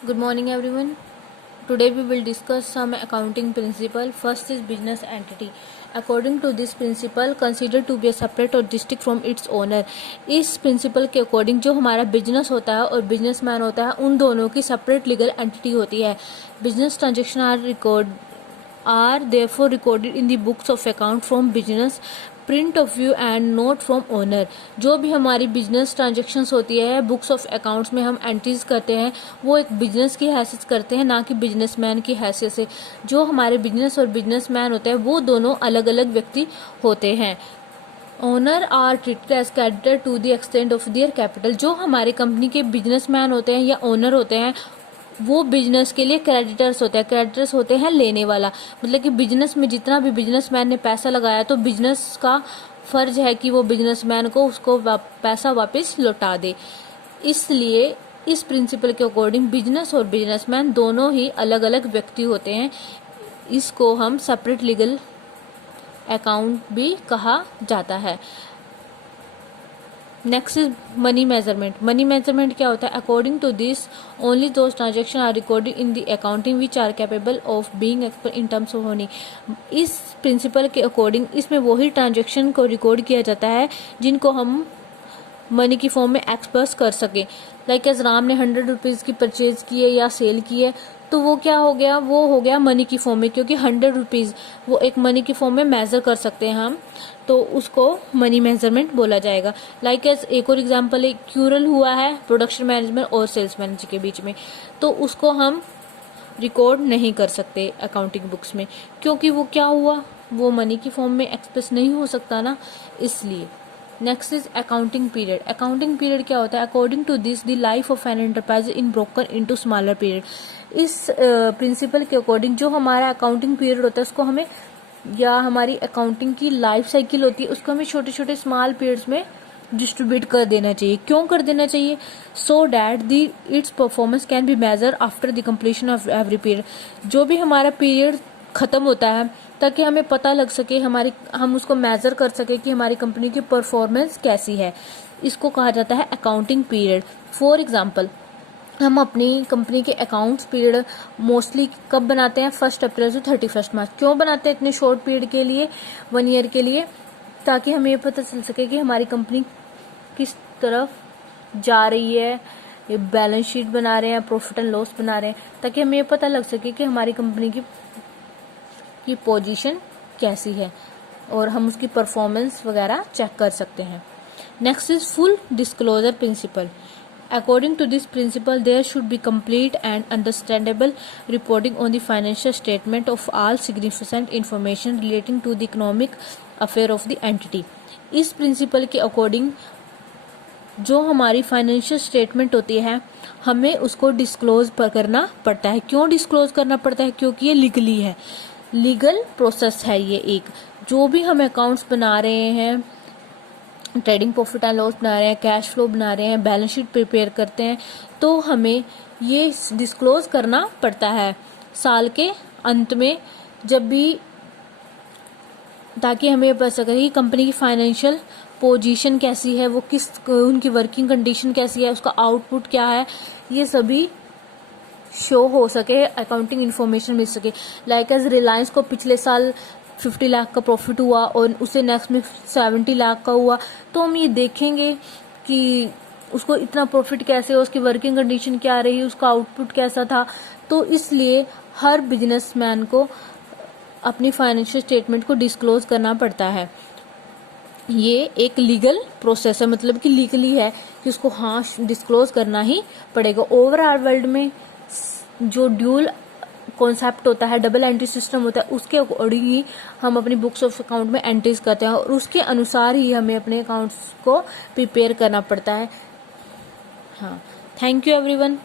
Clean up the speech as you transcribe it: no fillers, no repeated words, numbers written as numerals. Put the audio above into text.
Good morning, everyone. Today we will discuss some accounting principle. First is business entity. According to this principle, considered to be a separate or distinct from its owner. इस principle के according जो हमारा business होता है और businessman होता है, उन दोनों की सेपरेट लीगल एंटिटी होती है. Business transaction are therefore recorded in the books of account from business print of view and note from owner. जो भी हमारी बिजनेस ट्रांजेक्शन्स होती है, बुक्स ऑफ अकाउंट्स में हम एंट्रीज करते हैं, वो एक बिजनेस की हैसियत करते हैं, ना कि बिजनेसमैन की हैसियत से. जो हमारे बिजनेस और बिजनेसमैन होते हैं, वो दोनों अलग अलग व्यक्ति होते हैं. Owner are treated as creditor to the extent of their capital. जो हमारे कंपनी के बिजनेसमैन होते हैं या ओनर होते हैं, वो बिजनेस के लिए क्रेडिटर्स होते हैं. क्रेडिटर्स होते हैं लेने वाला, मतलब कि बिजनेस में जितना भी बिजनेसमैन ने पैसा लगाया, तो बिजनेस का फर्ज है कि वो बिजनेसमैन को उसको पैसा वापस लौटा दे. इसलिए इस प्रिंसिपल के अकॉर्डिंग बिजनेस और बिजनेसमैन दोनों ही अलग अलग व्यक्ति होते हैं. इसको हम सेपरेट लीगल अकाउंट भी कहा जाता है. Next is money measurement. Money measurement क्या होता है? According to this only those transaction are recorded in the accounting which are capable of being express in terms of money. इस प्रिंसिपल के according इसमें वही ट्रांजेक्शन को रिकॉर्ड किया जाता है जिनको हम मनी की फॉर्म में एक्सप्रेस कर सके. लाइक एज राम ने 100 रुपीज़ की परचेज की है या सेल की है, तो वो क्या हो गया? वो हो गया मनी की फॉर्म में, क्योंकि 100 रुपीज़ वो एक मनी की फॉर्म में मेजर कर सकते हैं हम, तो उसको मनी मेजरमेंट बोला जाएगा. लाइक एज एक और एग्जांपल, एक क्यूरल हुआ है प्रोडक्शन मैनेजमेंट और सेल्स मैनेजर के बीच में, तो उसको हम रिकॉर्ड नहीं कर सकते अकाउंटिंग बुक्स में, क्योंकि वो क्या हुआ? वो मनी की फॉर्म में एक्सप्रेस नहीं हो सकता ना, इसलिए. Next is accounting period. Accounting period क्या होता है? According to this the life of an enterprise in broken into smaller period. इस प्रिंसिपल के अकॉर्डिंग जो हमारा अकाउंटिंग पीरियड होता है, उसको हमें, या हमारी अकाउंटिंग की लाइफ साइकिल होती है, उसको हमें छोटे छोटे स्मॉल पीरियड्स में डिस्ट्रीब्यूट कर देना चाहिए. क्यों कर देना चाहिए? So that the its performance can be measure after the completion of every period. जो भी हमारा पीरियड खत्म होता है, ताकि हमें पता लग सके, हम उसको मेजर कर सके कि हमारी कंपनी की परफॉर्मेंस कैसी है. इसको कहा जाता है अकाउंटिंग पीरियड. फॉर एग्जाम्पल, हम अपनी कंपनी के अकाउंट्स पीरियड मोस्टली कब बनाते हैं? 1 अप्रैल से 31 मार्च. क्यों बनाते हैं इतने शॉर्ट पीरियड के लिए, 1 ईयर के लिए? ताकि हमें ये पता चल सके कि हमारी कंपनी किस तरफ जा रही है, ये बैलेंस शीट बना रहे हैं, प्रॉफिट एंड लॉस बना रहे हैं, ताकि हमें ये पता लग सके कि हमारी कंपनी की पोजीशन कैसी है और हम उसकी परफॉर्मेंस वगैरह चेक कर सकते हैं. Next is full disclosure principle. According to this principle, there should be complete and understandable reporting on the financial statement of all significant information relating to the economic affair of the entity. इस principle के according जो हमारी financial statement होती है, हमें उसको disclose करना पड़ता है. क्यों डिस्क्लोज करना पड़ता है? क्योंकि ये लीगली है, लीगल प्रोसेस है. ये एक, जो भी हम अकाउंट्स बना रहे हैं, ट्रेडिंग प्रॉफिट एंड लॉस बना रहे हैं, कैश फ्लो बना रहे हैं, बैलेंस शीट प्रिपेयर करते हैं, तो हमें ये डिस्क्लोज करना पड़ता है साल के अंत में, जब भी, ताकि हमें पता सके कि कंपनी की फाइनेंशियल पोजीशन कैसी है, वो किस, उनकी वर्किंग कंडीशन कैसी है, उसका आउटपुट क्या है, ये सभी शो हो सके, अकाउंटिंग इन्फॉर्मेशन मिल सके. लाइक एज रिलायंस को पिछले साल 50 लाख का प्रॉफिट हुआ और उसे नेक्स्ट में 70 लाख का हुआ, तो हम ये देखेंगे कि उसको इतना प्रॉफिट कैसे हो, उसकी वर्किंग कंडीशन क्या रही, उसका आउटपुट कैसा था. तो इसलिए हर बिजनेसमैन को अपनी फाइनेंशियल स्टेटमेंट को डिस्क्लोज करना पड़ता है. ये एक लीगल प्रोसेस है, मतलब कि लीगली है कि उसको हाँ डिस्क्लोज करना ही पड़ेगा. ओवरऑल वर्ल्ड में जो ड्यूल कॉन्सेप्ट होता है, डबल एंट्री सिस्टम होता है, उसके अकॉर्डिंग ही हम अपनी बुक्स ऑफ अकाउंट में एंट्रीज करते हैं और उसके अनुसार ही हमें अपने अकाउंट्स को प्रिपेयर करना पड़ता है. हाँ, थैंक यू एवरीवन.